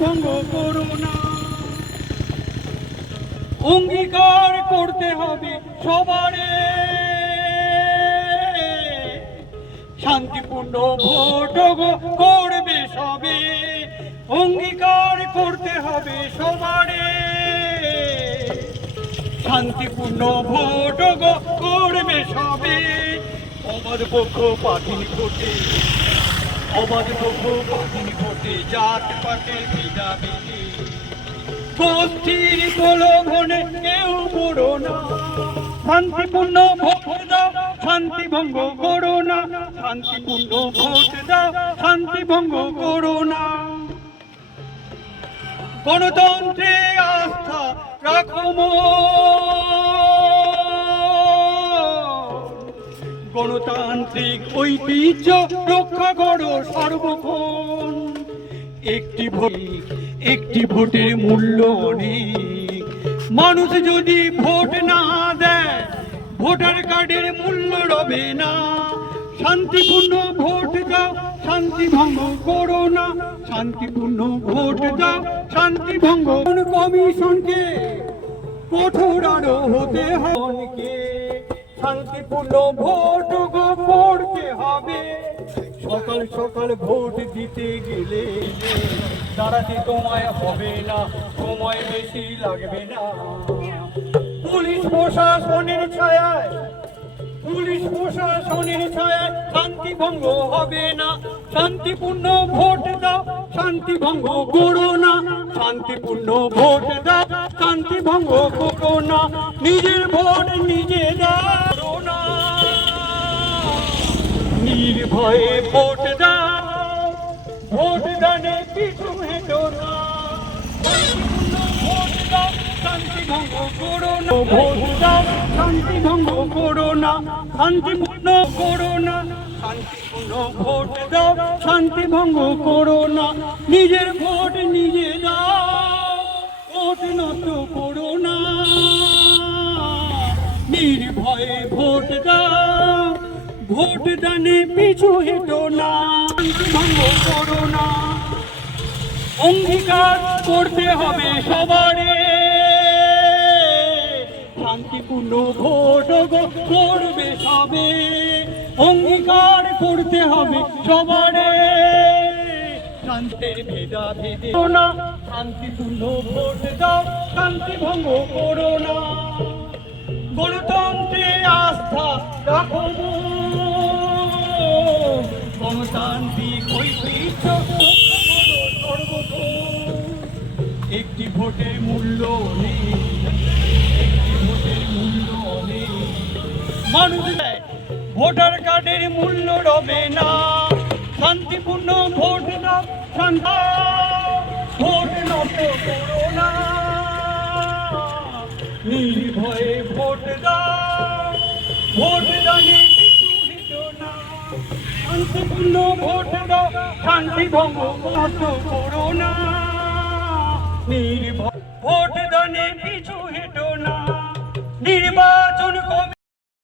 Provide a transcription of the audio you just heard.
ভঙ্গ করো না। অঙ্গীকার করতে হবে সবারে, শান্তিপূর্ণ ভোট করবে সবে। অঙ্গীকার করতে হবে সবারে, শান্তিপূর্ণ ভোট করবে সবে। অবাধ পক্ষপাতহীন ভোটে, অবাধ পক্ষপাতহীন ভোটে জাত পাতে ভেদাভেদে, গোষ্ঠীর প্রলোভনে কেউ পড়ো না। শান্তিপূর্ণ ভোট দাও, শান্তি ভঙ্গ করো না। শান্তিপূর্ণ ভোট দাও, শান্তি ভঙ্গ করো না। গণতন্ত্রে আস্থা রাখো গণতান্ত্রিক ঐতিহ্য রক্ষা করো সর্বক্ষণ। একটি ভোটের মূল্য অনেক, মানুষ যদি ভোট না দেয় ভোটার কার্ডের মূল্য রবে না। শান্তিপূর্ণ ভোট দাও, শান্তি ভঙ্গ করো না। শান্তিপূর্ণ ভোট দাও, শান্তি ভঙ্গ। কমিশনকে কঠোর আরো হতে হবে, শান্তিপূর্ণ ভোট করতে হবে। সকাল সকাল ভোট দিতে গেলে দাঁড়াতে তোমায় হবে না, সময় বেশি লাগবে না। পুলিশ প্রশাসনের ছায়ায় শান্তি ভঙ্গ হবে না। শান্তিপূর্ণ ভোট দাও, শান্তি ভঙ্গ করো না। শান্তিপূর্ণ ভোট দাও, শান্তি ভঙ্গ করো না। নিজের ভোট নিজে দাও না, নির্ভয়ে ভোট দাও, ভোট দানে পিছু হেঁটো না। ভোট দাও, শান্তি ভঙ্গ করো না। ভোট দাও, শান্তি ভঙ্গ করো না। শান্তিপূর্ণ করো না। শান্তিপূর্ণ ভোট দাও, শান্তি ভঙ্গ করো না। নিজের ভোট নিজে দাও, ভোট নষ্ট করো না। নির্ভয়ে ভোট দাও, ভোট দানে পিছু হেঁটো না। শান্তি ভঙ্গ করো না। অঙ্গীকার করতে হবে সবারে, শান্তিপূর্ণ ভোট করবে সবে। অঙ্গীকার করতে হবে সবারে, শান্তির ভেদাভেদে না। শান্তিপূর্ণ ভোট দাও, শান্তি ভঙ্গ করো না। গণতন্ত্রে আস্থা রাখো, গণতান্ত্রিক ঐতিহ্য সর্বক্ষণ। একটি ভোটের মূল্য নেই, একটি ভোটের মূল্য নেই। মানুষ ভোটার কার্ডের মূল্য রবে না। শান্তিপূর্ণ ভোট দাও, শান্তি ভোট নষ্ট করো না। নির্ভয়ে ভোট দাও, ভোট দানে পিছু হেঁটো না। শান্তিপূর্ণ ভোট দাও, শান্তি ভঙ্গ নষ্ট করো না। নির্ভয় ভোট দানে পিছু হেঁটো না।